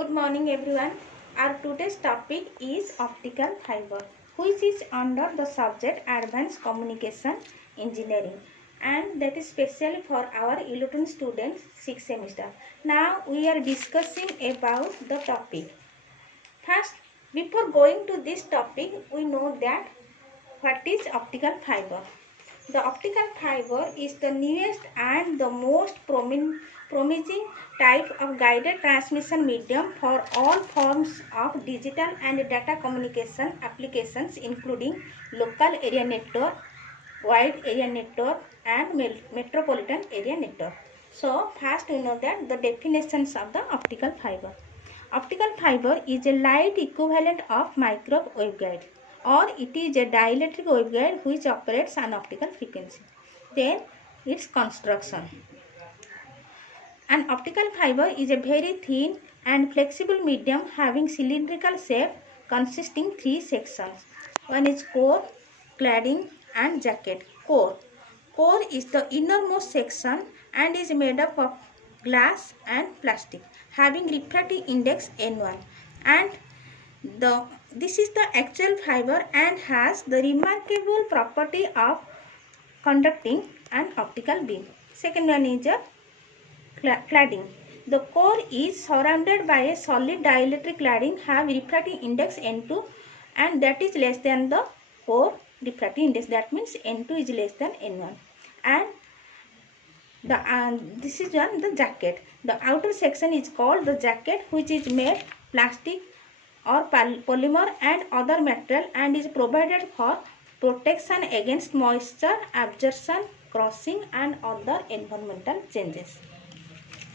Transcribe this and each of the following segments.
Good morning everyone. Our today's topic is optical fiber, which is under the subject advanced communication engineering, and that is specially for our electronic students 6th semester. Now we are discussing about the topic. First, before going to this topic, we know that what is optical fiber. The optical fiber is the newest and the most promising type of guided transmission medium for all forms of digital and data communication applications, including local area network, wide area network, and metropolitan area network. So, first we know that the definitions of the optical fiber. Optical fiber is a light equivalent of microwave waveguide, or it is a dielectric waveguide which operates on optical frequency. Then its construction. An optical fiber is a very thin and flexible medium having cylindrical shape consisting three sections. One is core, cladding, and jacket. Core is the innermost section and is made up of glass and plastic, having refractive index N1, and this is the actual fiber and has the remarkable property of conducting an optical beam. Second one is a cladding. The core is surrounded by a solid dielectric cladding have refractive index N2, and that is less than the core refractive index. That means N2 is less than N1. And this is the jacket. The outer section is called the jacket, which is made plastic or polymer and other material and is provided for protection against moisture absorption, crossing, and other environmental changes.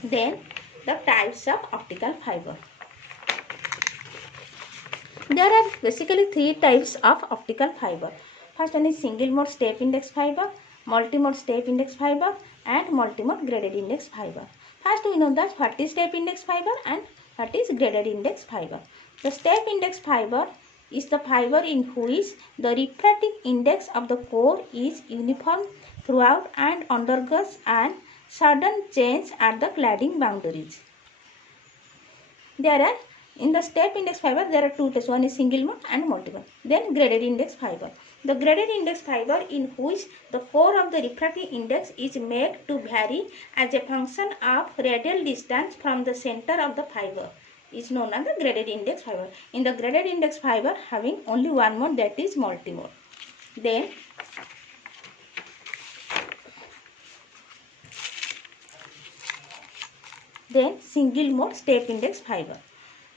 Then the types of optical fiber. There are basically three types of optical fiber. First one is single mode step index fiber, multi-mode step index fiber, and multi-mode graded index fiber. First we know that what is step index fiber and what is graded index fiber. The step index fiber is the fiber in which the refractive index of the core is uniform throughout and undergoes an sudden change at the cladding boundaries. In the step index fiber, there are two types. One is single mode and multi-mode. Then graded index fiber. The graded index fiber in which the core of the refractive index is made to vary as a function of radial distance from the center of the fiber is known as the graded index fiber. In the graded index fiber having only one mode, that is multi-mode. Then single mode step index fiber.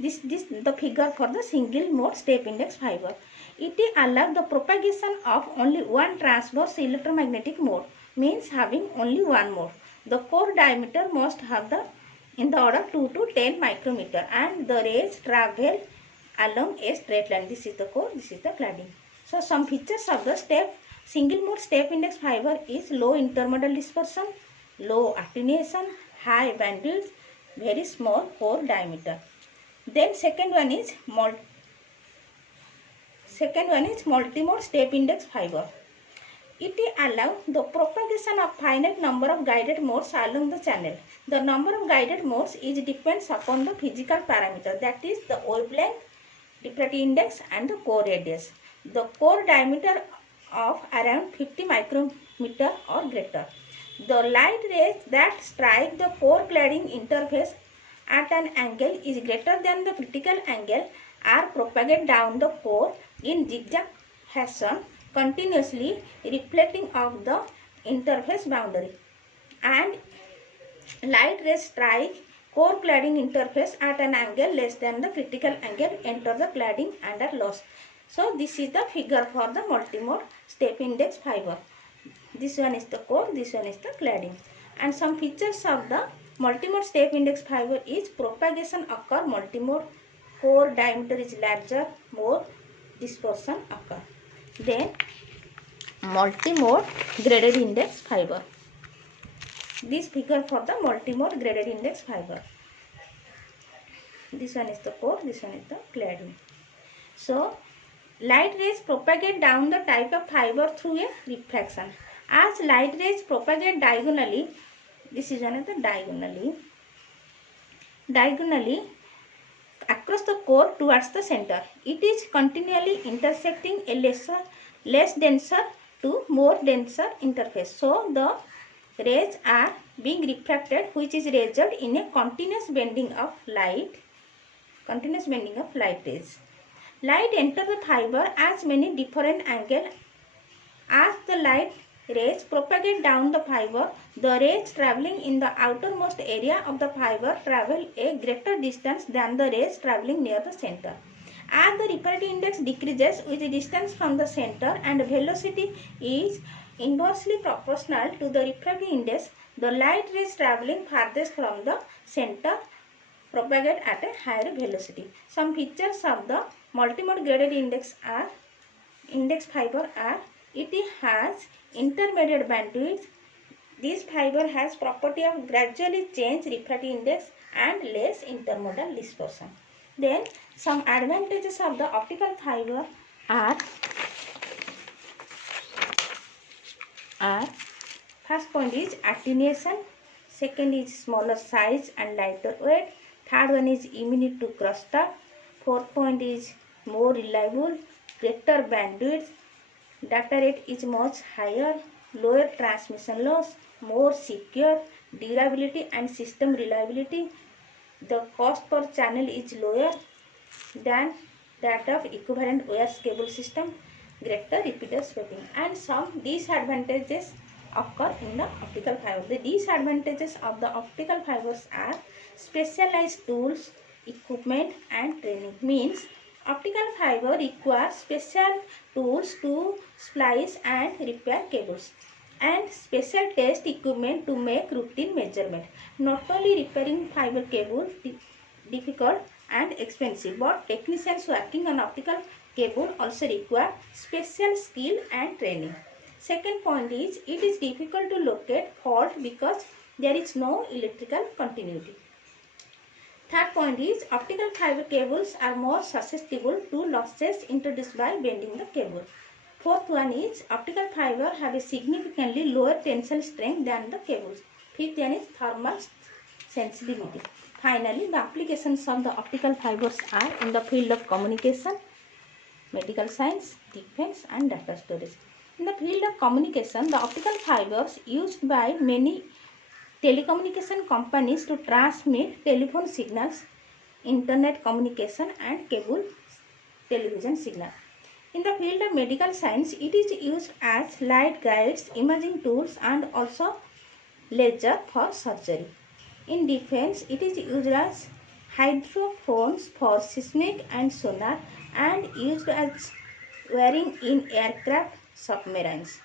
This the figure for the single mode step index fiber. It allows the propagation of only one transverse electromagnetic mode, means having only one mode. The core diameter must have in the order 2 to 10 micrometer, and the rays travel along a straight line. This is the core, this is the cladding. So some features of the single mode step index fiber is low intermodal dispersion, low attenuation, high bandwidth, very small core diameter. Then second one is multi-mode step index fiber. It allows the propagation of finite number of guided modes along the channel. The number of guided modes depends upon the physical parameter, that is the wavelength, refractive index, and the core radius. The core diameter of around 50 micrometer or greater. The light rays that strike the core cladding interface at an angle is greater than the critical angle are propagated down the core in zigzag fashion, continuously reflecting off the interface boundary, and light rays strike core cladding interface at an angle less than the critical angle, enter the cladding and are lost. So this is the figure for the multi-mode step index fiber. This one is the core, this one is the cladding. And some features of the multi-mode step index fiber is propagation occur multi-mode, core diameter is larger, more dispersion occur. Then multi-mode graded index fiber. This figure for the multi-mode graded index fiber. This one is the core, this one is the cladding. So light rays propagate down the type of fiber through a refraction. As light rays propagate diagonally, this is another diagonally, across the core towards the center. It is continually intersecting a less denser to more denser interface. So the rays are being refracted, which is result in a continuous bending of light rays. Light enter the fiber as many different angles. As the light rays propagate down the fiber, the rays traveling in the outermost area of the fiber travel a greater distance than the rays traveling near the center. As the refractive index decreases with the distance from the center and velocity is inversely proportional to the refractive index, the light rays traveling farthest from the center propagate at a higher velocity. Some features of the multimode graded index fiber are: it has intermediate bandwidth. This fiber has property of gradually change refractive index and less intermodal dispersion. Then some advantages of the optical fiber are first point is attenuation, second is smaller size and lighter weight, third one is immunity to crosstalk, fourth point is more reliable, greater bandwidth, data rate is much higher, lower transmission loss, more secure, durability and system reliability. The cost per channel is lower than that of equivalent wires cable system, greater repeater sweeping. And some disadvantages occur in the optical fiber. The disadvantages of the optical fibers are specialized tools, equipment and training. Means optical fiber requires special tools to splice and repair cables and special test equipment to make routine measurement. Not only repairing fiber cable difficult and expensive, but technicians working on optical cable also require special skill and training. Second point is, it is difficult to locate fault because there is no electrical continuity. Third point is, optical fiber cables are more susceptible to losses introduced by bending the cable. Fourth one is, optical fiber have a significantly lower tensile strength than the cables. Fifth one is thermal sensitivity. Finally, the applications of the optical fibers are in the field of communication, medical science, defense and data storage. In the field of communication, the optical fibers used by many telecommunication companies to transmit telephone signals, internet communication and cable television signal. In the field of medical science, it is used as light guides, imaging tools and also laser for surgery. In defense, it is used as hydrophones for seismic and sonar and used as wiring in aircraft, submarines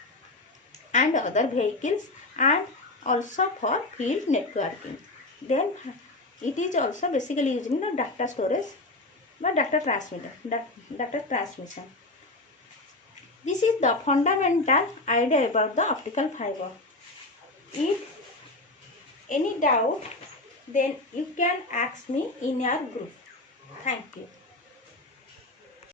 and other vehicles and also for field networking. Then it is also basically used in the data storage or data transmission. This is the fundamental idea about the optical fiber. If any doubt, then you can ask me in your group. Thank you.